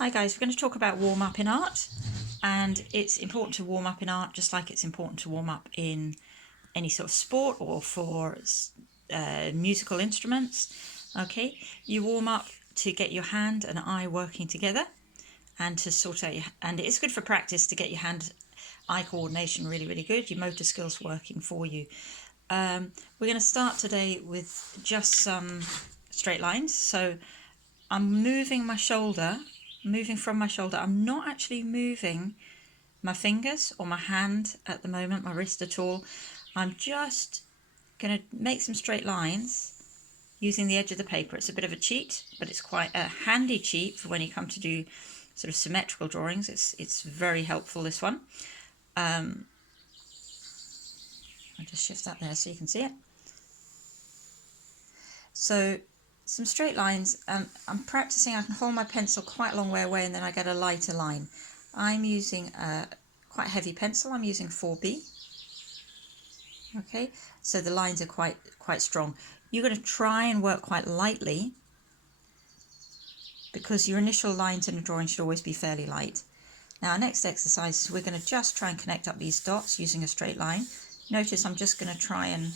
Hi guys, we're going to talk about warm up in art, and it's important to warm up in art just like it's important to warm up in any sort of sport or for musical instruments. Okay, you warm up to get your hand and eye working together and to sort out and it's good for practice to get your hand-eye coordination really good, your motor skills working for you. We're going to start today with just some straight lines. So I'm moving my shoulder, moving from my shoulder. I'm not actually moving my fingers or my hand at the moment, my wrist at all. I'm just going to make some straight lines using the edge of the paper. It's a bit of a cheat, but it's quite a handy cheat for when you come to do sort of symmetrical drawings. It's very helpful, this one. I'll just shift that there so you can see it. So some straight lines, I'm practicing. I can hold my pencil quite a long way away and then I get a lighter line. I'm using a quite heavy pencil. I'm using 4B. Okay, so the lines are quite strong. You're going to try and work quite lightly because your initial lines in a drawing should always be fairly light. Now our next exercise is we're going to just try and connect up these dots using a straight line. Notice I'm just going to try and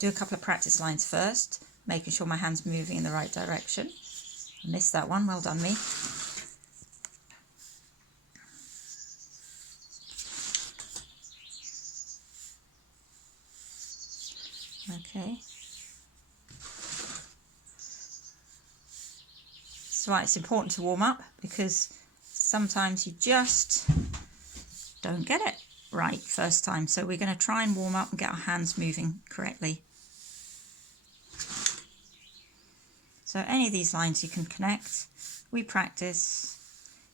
do a couple of practice lines first, making sure my hand's moving in the right direction. I missed that one, well done me. Okay. So right, it's important to warm up because sometimes you just don't get it right first time. So we're going to try and warm up and get our hands moving correctly. So any of these lines you can connect. We practice.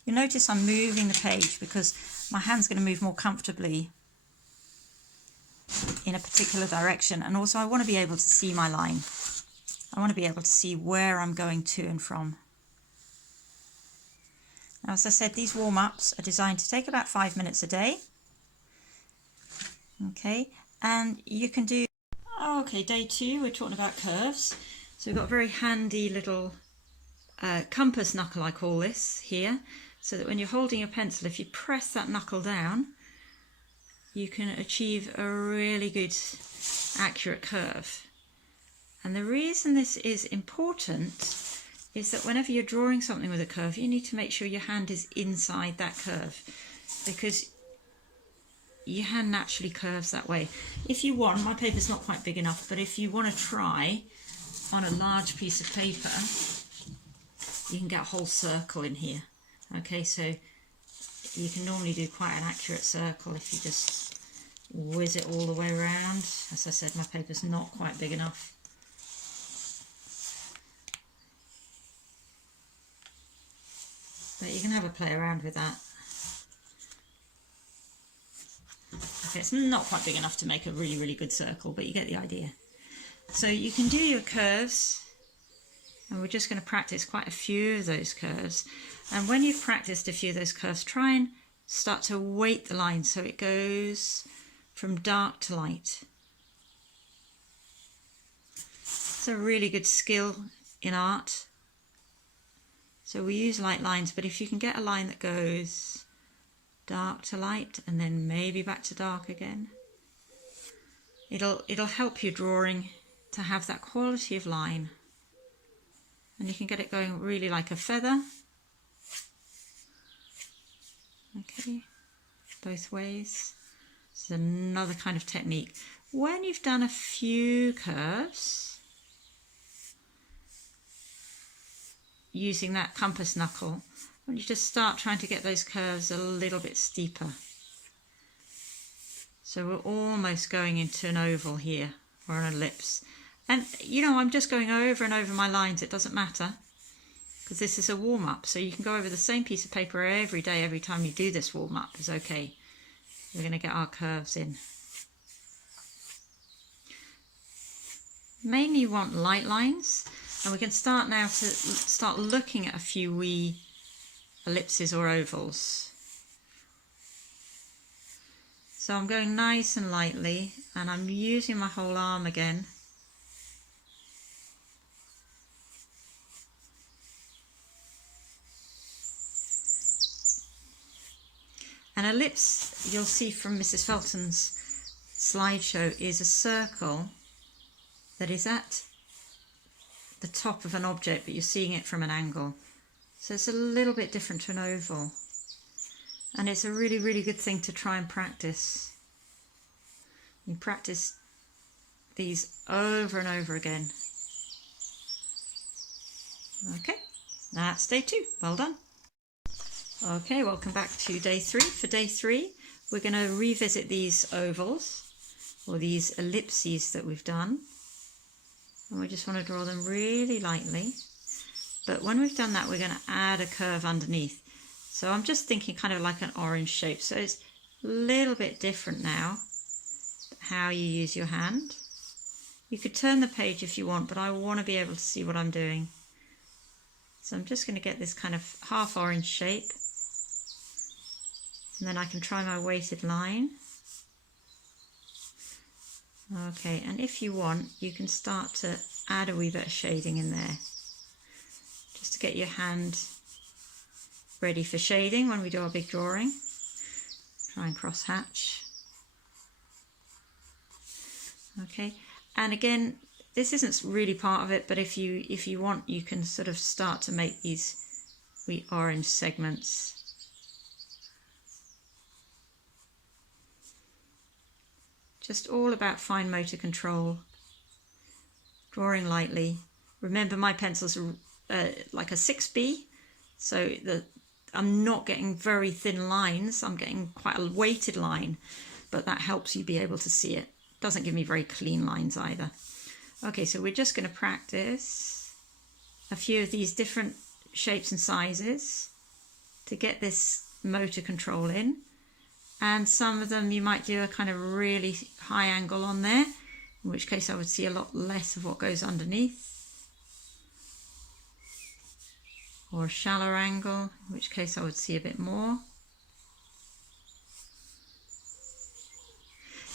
You'll notice I'm moving the page because my hand's going to move more comfortably in a particular direction, and also I want to be able to see my line. I want to be able to see where I'm going to and from. Now, as I said, these warm-ups are designed to take about 5 minutes a day. Okay, and you can do... Okay, day 2, we're talking about curves. So we've got a very handy little compass knuckle, I call this, here, so that when you're holding your pencil, if you press that knuckle down, you can achieve a really good accurate curve. And the reason this is important is that whenever you're drawing something with a curve, you need to make sure your hand is inside that curve, because your hand naturally curves that way. If you want, my paper's not quite big enough, but if you want to try on a large piece of paper, you can get a whole circle in here. Okay, so you can normally do quite an accurate circle if you just whiz it all the way around. As I said, my paper's not quite big enough. But you can have a play around with that. Okay, it's not quite big enough to make a really good circle, but you get the idea. So you can do your curves, and we're just going to practice quite a few of those curves. And when you've practiced a few of those curves, try and start to weight the line so it goes from dark to light. It's a really good skill in art. So we use light lines, but if you can get a line that goes dark to light and then maybe back to dark again, it'll help your drawing to have that quality of line. And you can get it going really like a feather. Okay, both ways. This is another kind of technique. When you've done a few curves using that compass knuckle, when you just start trying to get those curves a little bit steeper. So we're almost going into an oval here, or an ellipse. And you know, I'm just going over and over my lines, it doesn't matter, because this is a warm-up, so you can go over the same piece of paper every day. Every time you do this warm-up is okay. We're going to get our curves in. Mainly you want light lines, and we can start now to start looking at a few wee ellipses or ovals. So I'm going nice and lightly, and I'm using my whole arm again. An ellipse, you'll see from Mrs. Felton's slideshow, is a circle that is at the top of an object, but you're seeing it from an angle. So it's a little bit different to an oval. And it's a really, really good thing to try and practice. You practice these over and over again. Okay, that's day 2. Well done. Okay, welcome back to day 3. For day 3, we're going to revisit these ovals, or these ellipses that we've done. And we just want to draw them really lightly. But when we've done that, we're going to add a curve underneath. So I'm just thinking kind of like an orange shape. So it's a little bit different now, how you use your hand. You could turn the page if you want, but I want to be able to see what I'm doing. So I'm just going to get this kind of half orange shape. And then I can try my weighted line. Okay, and if you want, you can start to add a wee bit of shading in there, just to get your hand ready for shading when we do our big drawing. Try and cross hatch. Okay, and again, this isn't really part of it, but if you want, you can sort of start to make these wee orange segments. Just all about fine motor control, drawing lightly. Remember, my pencils are like a 6B, so I'm not getting very thin lines. I'm getting quite a weighted line, but that helps you be able to see it. Doesn't give me very clean lines either. Okay, so we're just going to practice a few of these different shapes and sizes to get this motor control in. And some of them you might do a kind of really high angle on there, in which case I would see a lot less of what goes underneath. Or a shallower angle, in which case I would see a bit more.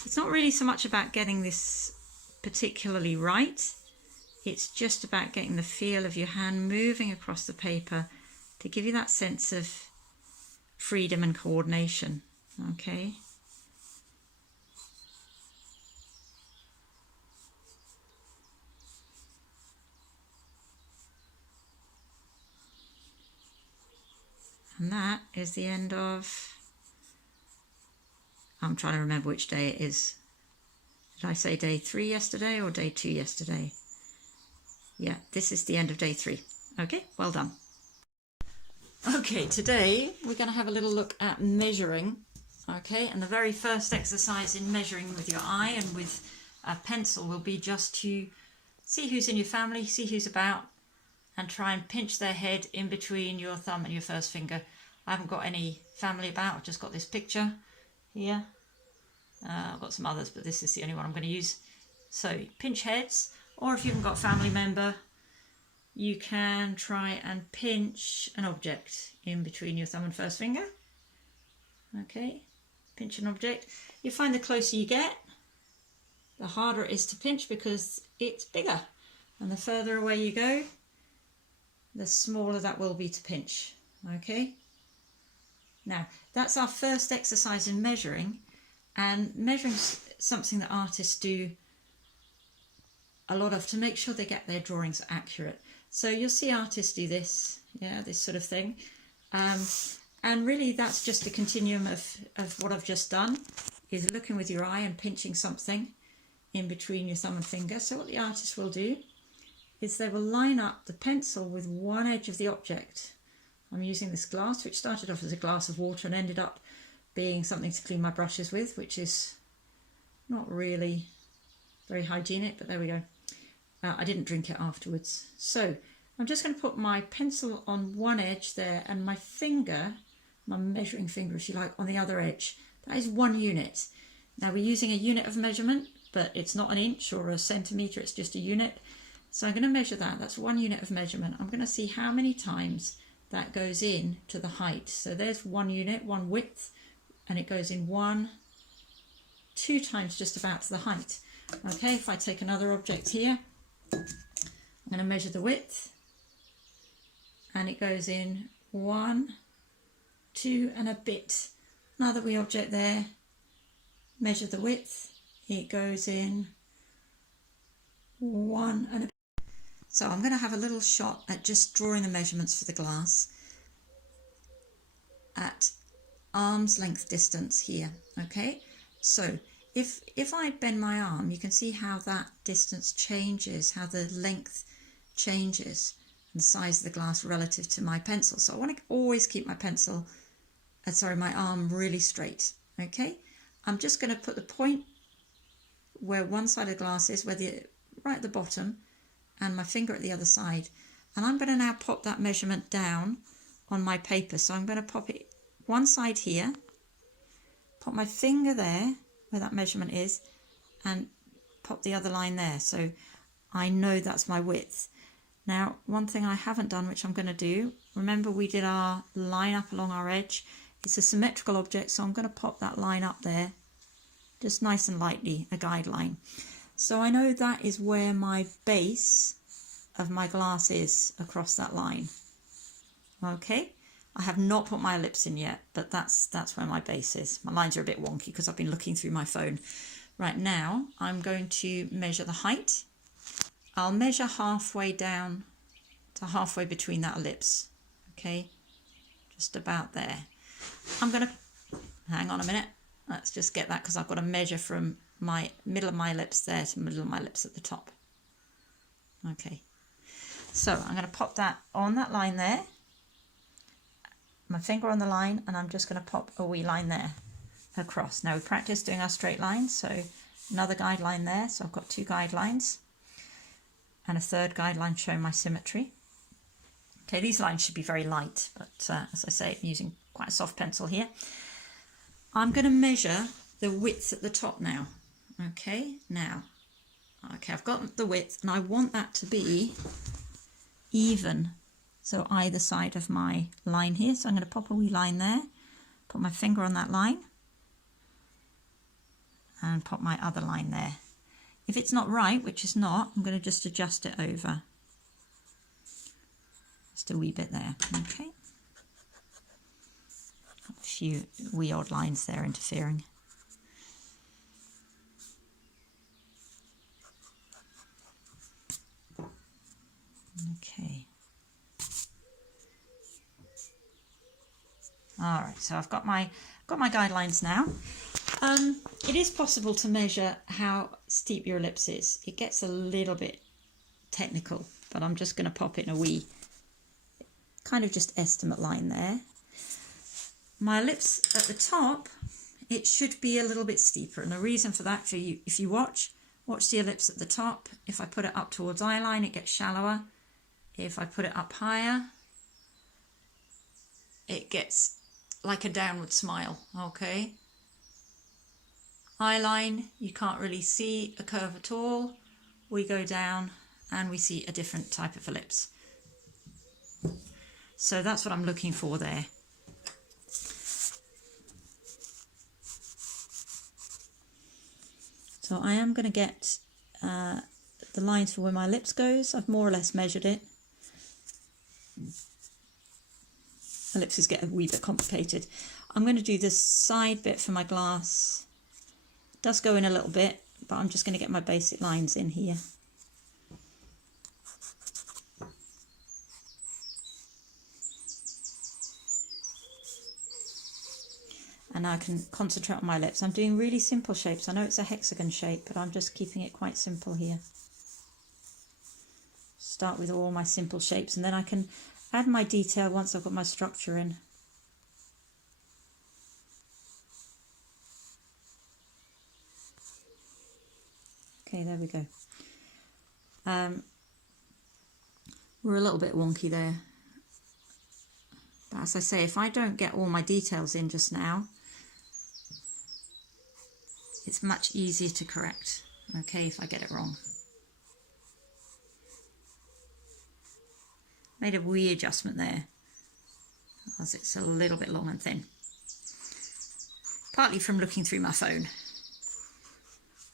It's not really so much about getting this particularly right, it's just about getting the feel of your hand moving across the paper to give you that sense of freedom and coordination. Okay. And that is the end of, I'm trying to remember which day it is. Did I say day 3 yesterday or day 2 yesterday? Yeah, this is the end of day 3. Okay, well done. Okay, today we're going to have a little look at measuring. Okay, and the very first exercise in measuring with your eye and with a pencil will be just to see who's in your family, see who's about, and try and pinch their head in between your thumb and your first finger. I haven't got any family about, I've just got this picture here. I've got some others, but this is the only one I'm going to use. So pinch heads, or if you haven't got a family member, you can try and pinch an object in between your thumb and first finger. Okay, pinch an object. You find the closer you get, the harder it is to pinch because it's bigger. And the further away you go, the smaller that will be to pinch. Okay, now that's our first exercise in measuring. And measuring is something that artists do a lot of to make sure they get their drawings accurate. So you'll see artists do this, yeah, this sort of thing. And really that's just a continuum of what I've just done, is looking with your eye and pinching something in between your thumb and finger. So what the artist will do is they will line up the pencil with one edge of the object. I'm using this glass, which started off as a glass of water and ended up being something to clean my brushes with, which is not really very hygienic, but there we go. I didn't drink it afterwards. So I'm just going to put my pencil on one edge there and my finger, my measuring finger if you like, on the other edge. That is 1 unit. Now we're using a unit of measurement, but it's not an inch or a centimetre, it's just a unit. So I'm going to measure that. That's 1 unit of measurement. I'm going to see how many times that goes in to the height. So there's 1 unit, 1 width, and it goes in 1, 2 times just about to the height. Okay, if I take another object here, I'm going to measure the width, and it goes in 1, 2 and a bit Another wee object there, measure the width, it goes in 1 and a bit. So I'm going to have a little shot at just drawing the measurements for the glass at arm's length distance here, okay? So if I bend my arm, you can see how that distance changes, how the length changes and the size of the glass relative to my pencil. So I want to always keep my my arm really straight, okay? I'm just going to put the point where one side of the glass is, right at the bottom, and my finger at the other side. And I'm going to now pop that measurement down on my paper. So I'm going to pop it one side here, pop my finger there where that measurement is, and pop the other line there. So I know that's my width. Now, one thing I haven't done, which I'm going to do, remember we did our line up along our edge. It's a symmetrical object, so I'm going to pop that line up there, just nice and lightly, a guideline. So I know that is where my base of my glass is across that line. Okay, I have not put my ellipse in yet, but that's where my base is. My lines are a bit wonky because I've been looking through my phone. Right now, I'm going to measure the height. I'll measure halfway down to halfway between that ellipse. Okay, just about there. I'm going to, hang on a minute, let's just get that because I've got to measure from my middle of my ellipse there to the middle of my ellipse at the top. Okay, so I'm going to pop that on that line there, my finger on the line, and I'm just going to pop a wee line there across. Now we practiced doing our straight lines, so another guideline there, so I've got 2 guidelines and a third guideline showing my symmetry. Okay, these lines should be very light, but as I say, I'm using quite a soft pencil here. I'm going to measure the width at the top now. Okay, I've got the width and I want that to be even. So either side of my line here. So I'm going to pop a wee line there, put my finger on that line and pop my other line there. If it's not right, which is not, I'm going to just adjust it over. Just a wee bit there, okay. A few wee odd lines there interfering. Okay. All right, so I've got my guidelines now. It is possible to measure how steep your ellipse is. It gets a little bit technical, but I'm just going to pop in a wee kind of just estimate line there. My ellipse at the top, it should be a little bit steeper, and the reason for that, for you, if you watch the ellipse at the top, if I put it up towards eye line, it gets shallower. If I put it up higher, it gets like a downward smile, okay? Eye line, you can't really see a curve at all. We go down and we see a different type of ellipse. So that's what I'm looking for there. So I am going to get the lines for where my ellipse goes. I've more or less measured it. Ellipses get a wee bit complicated. I'm going to do this side bit for my glass. It does go in a little bit, but I'm just going to get my basic lines in here. And now I can concentrate on my lips. I'm doing really simple shapes. I know it's a hexagon shape, but I'm just keeping it quite simple here. Start with all my simple shapes, and then I can add my detail once I've got my structure in. Okay, there we go. We're a little bit wonky there. But as I say, if I don't get all my details in just now, it's much easier to correct, okay, if I get it wrong. Made a wee adjustment there, as it's a little bit long and thin. Partly from looking through my phone.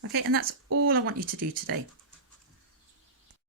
Okay, and that's all I want you to do today.